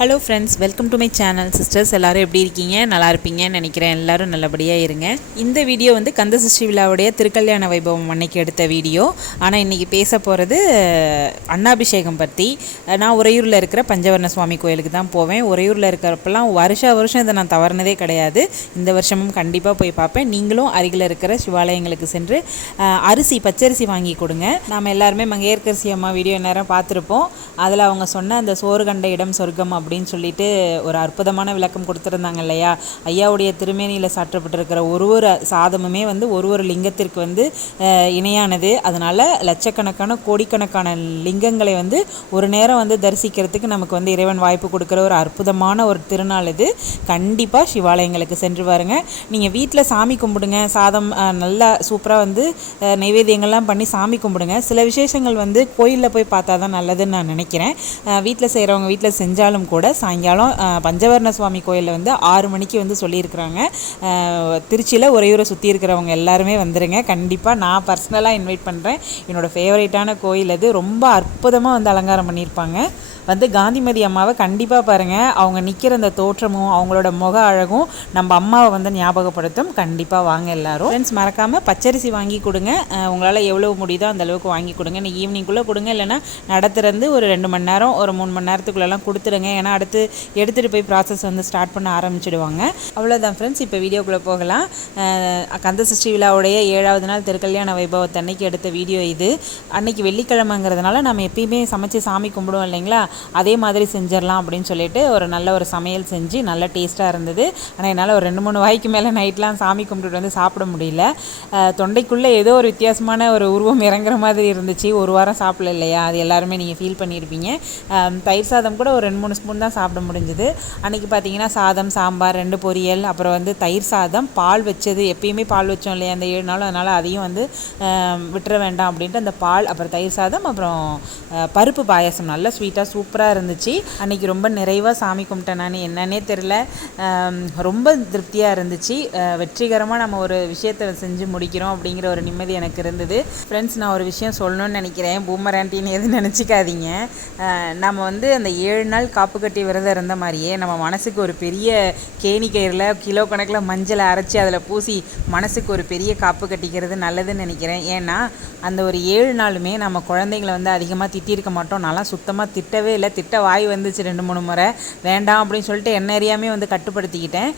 Hello friends welcome to my channel sisters எல்லோரும் எப்படி இருக்கீங்க? நல்லா இருப்பீங்கன்னு நினைக்கிறேன். எல்லாரும் நல்லபடியாக இருங்க. இந்த வீடியோ வந்து கந்த சஷ்டி விழாவுடைய திருக்கல்யாண வைபவம் அன்னைக்கு எடுத்த வீடியோ. ஆனால் இன்றைக்கி பேச போகிறது அன்னாபிஷேகம் பற்றி நான் உறையூரில் இருக்கிற பஞ்சவர்ண சுவாமி கோயிலுக்கு தான் போவேன். உறையூரில் இருக்கிறப்பெல்லாம் வருஷ வருஷம் இதை நான் தவறுனதே கிடையாது. இந்த வருஷமும் கண்டிப்பாக போய் பார்ப்பேன். நீங்களும் அருகில் இருக்கிற சிவாலயங்களுக்கு சென்று அரிசி பச்சரிசி வாங்கி கொடுங்க. நாம் எல்லாருமே மங்கையர்கரிசி அம்மா வீடியோ நேரம் பார்த்துருப்போம். அதில் அவங்க சொன்ன அந்த சோறு கண்ட இடம் சொர்க்கம் அப்படின்னு சொல்லிட்டு ஒரு அற்புதமான விளக்கம் கொடுத்துருந்தாங்க இல்லையா? ஐயாவுடைய திருமேனியில் சாற்றப்பட்டிருக்கிற ஒரு ஒரு சாதமுமே வந்து ஒரு ஒரு லிங்கத்திற்கு வந்து இணையானது. அதனால் லட்சக்கணக்கான கோடிக்கணக்கான லிங்கங்களை வந்து ஒரு நேரம் வந்து தரிசிக்கிறதுக்கு நமக்கு வந்து இறைவன் வாய்ப்பு கொடுக்குற ஒரு அற்புதமான ஒரு திருநாள் இது. கண்டிப்பாக சிவாலயங்களுக்கு சென்று பாருங்க. நீங்கள் வீட்டில் சாமி கும்பிடுங்க. சாதம் நல்லா சூப்பராக வந்து நைவேத்தியங்கள்லாம் பண்ணி சாமி கும்பிடுங்க. சில விசேஷங்கள் வந்து கோயிலில் போய் பார்த்தா தான் நல்லதுன்னு நான் நினைக்கிறேன். வீட்டில் செய்கிறவங்க வீட்டில் செஞ்சாலும் கூட சாயங்காலம் பஞ்சவர்ண சுவாமி கோயிலில் வந்து ஆறு மணிக்கு வந்து சொல்லியிருக்கிறாங்க. திருச்சியில் உறையூரை சுற்றி இருக்கிறவங்க எல்லாருமே வந்துடுங்க கண்டிப்பாக நான் பர்சனலாக இன்வைட் பண்ணுறேன் என்னோடய ஃபேவரேட்டான கோயில் அது. ரொம்ப அற்புதமாக வந்து அலங்காரம் பண்ணியிருப்பாங்க. வந்து காந்திமதி அம்மாவை கண்டிப்பாக பாருங்கள் அவங்க நிற்கிற அந்த தோற்றமும் அவங்களோட முக அழகும் நம்ம அம்மாவை வந்து ஞாபகப்படுத்தும். கண்டிப்பாக வாங்க எல்லாரும். ஃப்ரெண்ட்ஸ் மறக்காமல் பச்சரிசி வாங்கி கொடுங்க. உங்களால் எவ்வளோ முடியுதோ அந்த அளவுக்கு வாங்கி கொடுங்க. இன்னைக்கு ஈவினிங்குள்ளே கொடுங்க. இல்லைன்னா நடத்துறது ஒரு ரெண்டு மணி நேரம் ஒரு மூணு மணி நேரத்துக்குள்ளெல்லாம் கொடுத்துருங்க ஏன்னா அடுத்து எடுத்துகிட்டு போய் ப்ராசஸ் வந்து ஸ்டார்ட் பண்ண ஆரம்பிச்சிடுவாங்க. அவ்வளோதான் ஃப்ரெண்ட்ஸ் இப்போ வீடியோக்குள்ளே போகலாம். கந்த சஷ்டி விழாவுடைய ஏழாவது நாள் திருக்கல்யாண வைபவத்தை அன்னைக்கு எடுத்த வீடியோ இது. அன்னைக்கு வெள்ளிக்கிழமைங்கிறதுனால நம்ம எப்பயுமே சமைச்சு சாமி கும்பிடுவோம் இல்லைங்களா? அதே மாதிரி செஞ்சிடலாம் அப்படின்னு சொல்லிட்டு ஒரு நல்ல ஒரு சமையல் செஞ்சு நல்ல டேஸ்ட்டாக இருந்தது. ஆனால் என்னால் ஒரு ரெண்டு மூணு வாய்க்கு மேலே நைட்லாம் சாமி கும்பிட்டுட்டு வந்து சாப்பிட முடியல. தொண்டைக்குள்ளே ஏதோ ஒரு வித்தியாசமான ஒரு உருவம் இறங்குற மாதிரி இருந்துச்சு. ஒரு வாரம் சாப்பிடல இல்லையா? அது எல்லாருமே நீங்கள் ஃபீல் பண்ணியிருப்பீங்க தயிர் சாதம் கூட ஒரு ரெண்டு மூணு ஸ்பூன் தான் சாப்பிட முடிஞ்சுது. அன்றைக்கி பார்த்தீங்கன்னா சாதம் சாம்பார் ரெண்டு பொரியல் அப்புறம் வந்து தயிர் சாதம் பால் வச்சது. எப்பயுமே பால் வச்சோம் இல்லையா அந்த ஏழு நாளும். அதனால் அதையும் வந்து விட்டுற வேண்டாம் அப்படின்ட்டு அந்த பால் அப்புறம் தயிர் சாதம் அப்புறம் பருப்பு பாயாசம். நல்லா ஸ்வீட்டாக சூப்பராக இருந்துச்சு. அன்றைக்கி ரொம்ப நிறைவாக சாமி கும்பிட்டேன் நான். என்னன்னே தெரில ரொம்ப திருப்தியாக இருந்துச்சு. வெற்றிகரமாக நம்ம ஒரு விஷயத்தை செஞ்சு முடிக்கிறோம் அப்படிங்கிற ஒரு நிம்மதி எனக்கு இருந்தது. ஃப்ரெண்ட்ஸ் நான் ஒரு விஷயம் சொல்லணும்னு நினைக்கிறேன். பூமராண்டின்னு எதுவும் நினச்சிக்காதீங்க. நம்ம வந்து அந்த ஏழு நாள் காப்பு கட்டி விரதம் இருந்த மாதிரியே நம்ம மனசுக்கு ஒரு பெரிய கேணி கயிறில் கிலோ கணக்கில் மஞ்சளை அரைச்சி அதில் பூசி மனசுக்கு ஒரு பெரிய காப்பு கட்டிக்கிறது நல்லதுன்னு நினைக்கிறேன். ஏன்னா அந்த ஒரு ஏழு நாளுமே நம்ம குழந்தைங்களை வந்து அதிகமாக திட்டியிருக்க மாட்டோம். நான்லாம் சுத்தமாக திட்டவே இல்லை. திட்ட வாய் வந்துச்சு ரெண்டு மூணு முறை. வேண்டாம் அப்படின்னு சொல்லிட்டு என்ன அறியாமே வந்து கட்டுப்படுத்திக்கிட்டேன்.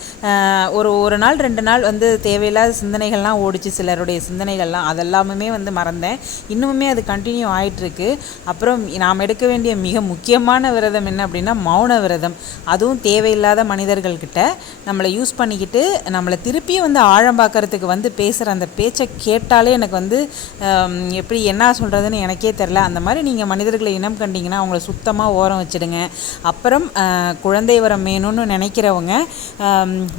ஒரு ஒரு நாள் ரெண்டு நாள் வந்து தேவையில்லாத சிந்தனைகள்லாம் ஓடிச்சு சிலருடைய சிந்தனைகள்லாம். அதெல்லாமுமே வந்து மறந்தேன். இன்னுமே அது கண்டினியூ ஆகிட்டுருக்கு அப்புறம் நாம் எடுக்க வேண்டிய மிக முக்கியமான விரதம் என்ன அப்படின்னா மௌன விரதம் அதுவும் தேவையில்லாத மனிதர்கள்கிட்ட நம்மளை யூஸ் பண்ணிக்கிட்டு நம்மளை திருப்பியும் வந்து ஆழம் பார்க்கறதுக்கு வந்து பேசுகிற அந்த பேச்சை கேட்டாலே எனக்கு வந்து எப்படி என்ன சொல்கிறதுன்னு எனக்கே தெரில அந்த மாதிரி நீங்கள் மனிதர்களை இனம் கண்டிங்கன்னா அவங்கள சுத்தமாக ஓரம் வச்சிடுங்க. அப்புறம் குழந்தை வரம் வேணும்னு நினைக்கிறவங்க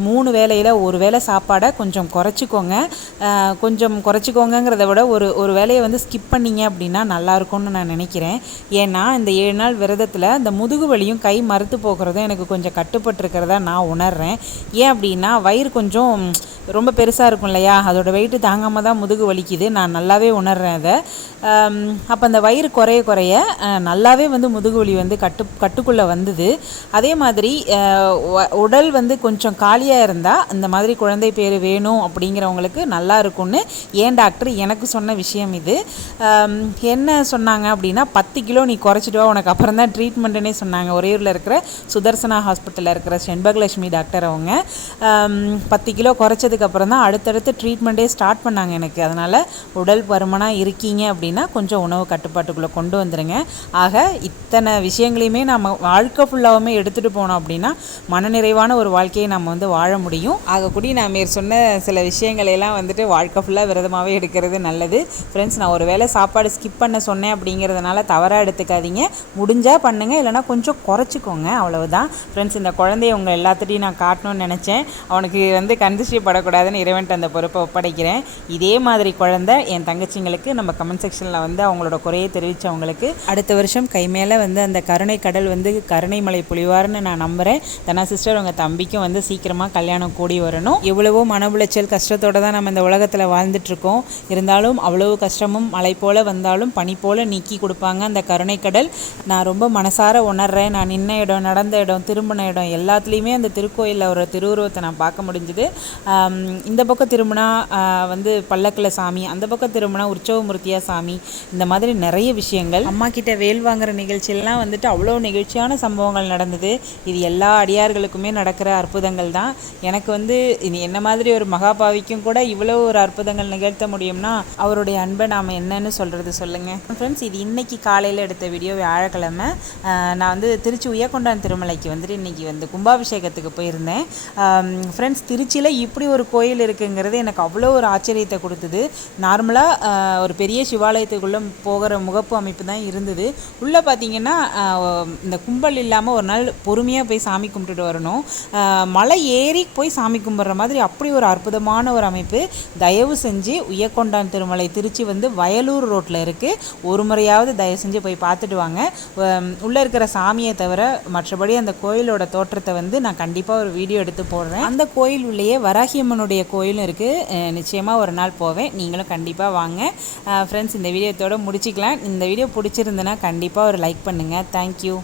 மூணு வேளையில் ஒரு வேளை சாப்பாடை கொஞ்சம் குறைச்சிக்கோங்க. கொஞ்சம் குறைச்சிக்கோங்கங்கிறத விட ஒரு ஒரு வேலையை வந்து ஸ்கிப் பண்ணீங்க அப்படின்னா நல்லா இருக்கும்னு நான் நினைக்கிறேன். ஏன்னா இந்த ஏழு நாள் விரதத்தில் இந்த முதுகு வலியும் கை மறுத்து போகிறதும் எனக்கு கொஞ்சம் கட்டுப்பட்டிருக்கிறதா நான் உணர்றேன். ஏன் அப்படின்னா வயிறு கொஞ்சம் ரொம்ப பெருசாக இருக்கும் இல்லையா? அதோட வெயிட்டு தாங்காமல் தான் முதுகு வலிக்குது. நான் நல்லாவே உணர்கிறேன் அதை. அப்போ அந்த வயிறு குறைய குறைய நல்லாவே வந்து முதுகு வலி வந்து கட்டு கட்டுக்குள்ளே வந்தது. அதே மாதிரி உடல் வந்து கொஞ்சம் காலியாக இருந்தால் இந்த மாதிரி குழந்தை பேர் வேணும் அப்படிங்கிறவங்களுக்கு நல்லா இருக்கும்னு ஏன் டாக்டர் எனக்கு சொன்ன விஷயம் இது. என்ன சொன்னாங்க அப்படின்னா பத்து கிலோ நீ குறைச்சிட்டு உனக்கு அப்புறம் தான் ட்ரீட்மெண்ட்டுன்னே சொன்னாங்க. ஒரேயூரில் இருக்கிற சுதர்சனா ஹாஸ்பிட்டலில் இருக்கிற செண்பகலட்சுமி டாக்டர் அவங்க. பத்து கிலோ குறைச்சதுக்கு அப்புறம் தான் அடுத்தடுத்து ட்ரீட்மெண்ட்டே ஸ்டார்ட் பண்ணாங்க எனக்கு. அதனால் உடல் பருமனாக இருக்கீங்க அப்படின்னா கொஞ்சம் உணவு கட்டுப்பாட்டுக்குள்ளே கொண்டு வந்துடுங்க ஆக இத்தனை விஷயங்களையுமே நம்ம வாழ்க்கை ஃபுல்லாகவுமே எடுத்துகிட்டு போனோம் அப்படின்னா மனநிறைவான ஒரு வாழ்க்கையை நம்ம வந்து வாழ முடியும். ஆகக்கூடிய நான் மேற் சொன்ன சில விஷயங்களையெல்லாம் வந்துட்டு வாழ்க்கை ஃபுல்லாக விரதமாகவே எடுக்கிறது நல்லது. ஃப்ரெண்ட்ஸ் நான் ஒரு வேளை சாப்பாடு ஸ்கிப் பண்ண சொன்னேன் அப்படிங்கிறதுனால தவறாக எடுத்துக்காதீங்க. முடிஞ்சால் பண்ணுங்கள் இல்லைனா கொஞ்சம் குறைச்சிக்கோங்க அவ்வளவுதான். ஃப்ரெண்ட்ஸ் இந்த குழந்தைய உங்கள் எல்லாத்துட்டையும் நான் காட்டணும்னு நினச்சேன். அவனுக்கு வந்து கந்திஷ்டி வரக்கூடாதுன்னு இறைவன்ட்டு அந்த பொறுப்பை ஒப்படைக்கிறேன். இதே மாதிரி குழந்தை என் தங்கச்சிங்களுக்கு நம்ம கமெண்ட் செக்ஷனில் வந்து அவங்களோட குறையை தெரிவித்தவங்களுக்கு அடுத்த வருஷம் கை மேலே வந்து அந்த கருணை கடல் வந்து கருணை மலை புலிவார்னு நான் நம்புகிறேன் தனா சிஸ்டர் உங்கள் தம்பிக்கும் வந்து சீக்கிரமாக கல்யாணம் கூடி வரணும். எவ்வளவோ மன உளைச்சல் கஷ்டத்தோடு தான் நம்ம இந்த உலகத்தில் வாழ்ந்துட்டுருக்கோம். இருந்தாலும் அவ்வளவு கஷ்டமும் மலை போல் வந்தாலும் பனி போல் நீக்கி கொடுப்பாங்க அந்த கருணை கடல். நான் ரொம்ப மனசார உணர்றேன். நான் நின்ன இடம் நடந்த இடம் திரும்பின இடம் எல்லாத்துலேயுமே அந்த திருக்கோயிலில் ஒரு திருவுருவத்தை நான் பார்க்க முடிஞ்சுது. இந்த பக்கம் திரும்பினா வந்து பல்லக்கில் சாமி அந்த பக்கம் திரும்பினா உற்சவமூர்த்தியா சாமி இந்த மாதிரி நிறைய விஷயங்கள். அம்மா கிட்ட வேல் வாங்குற நிகழ்ச்சியெல்லாம் வந்துட்டு அவ்வளோ நிகழ்ச்சியான சம்பவங்கள் நடந்தது. இது எல்லா அடியார்களுக்குமே நடக்கிற அற்புதங்கள் தான். எனக்கு வந்து இது என்ன மாதிரி ஒரு மகாபாவிக்கும் கூட இவ்வளோ ஒரு அற்புதங்கள் நிகழ்த்த முடியும்னா அவருடைய அன்பை நாம் என்னன்னு சொல்கிறது சொல்லுங்கள் ஃப்ரெண்ட்ஸ் இது இன்னைக்கு காலையில் எடுத்த வீடியோ வியாழக்கிழமை. நான் வந்து திருச்சி உயர்கொண்டான் திருமலைக்கு வந்துட்டு இன்னைக்கு வந்து கும்பாபிஷேகத்துக்கு போயிருந்தேன். ஃப்ரெண்ட்ஸ் திருச்சியில் இப்படி ஒரு கோயில் இருக்குங்கிறது எனக்கு அவ்வளோ ஒரு ஆச்சரியத்தை கொடுத்தது. நார்மலாக ஒரு பெரிய சிவாலயத்துக்குள்ளே போகிற முகப்பு அமைப்பு தான் இருந்தது. உள்ளே பார்த்தீங்கன்னா இந்த கும்பல் இல்லாமல் ஒரு நாள் பொறுமையாக போய் சாமி கும்பிட்டுட்டு வரணும். மலை ஏறி போய் சாமி கும்பிட்ற மாதிரி அப்படி ஒரு அற்புதமான ஒரு அமைப்பு. தயவு செஞ்சு உயக்கொண்டான் திருமலை திருச்சி வந்து வயலூர் ரோட்டில் இருக்குது ஒரு முறையாவது தயவு செஞ்சு போய் பார்த்துட்டு வாங்க. உள்ளே இருக்கிற சாமியை தவிர மற்றபடி அந்த கோயிலோட தோற்றத்தை வந்து நான் கண்டிப்பாக ஒரு வீடியோ எடுத்து போடுறேன். அந்த கோயில் உள்ளேயே மாரியம்மனுடைய கோயிலும் இருக்குது நிச்சயமாக ஒரு நாள் போவேன். நீங்களும் கண்டிப்பாக வாங்க. ஃப்ரெண்ட்ஸ் இந்த வீடியோத்தோடு முடிச்சிக்கலாம். இந்த வீடியோ பிடிச்சிருந்தனா கண்டிப்பாக ஒரு லைக் பண்ணுங்கள் தேங்க்யூ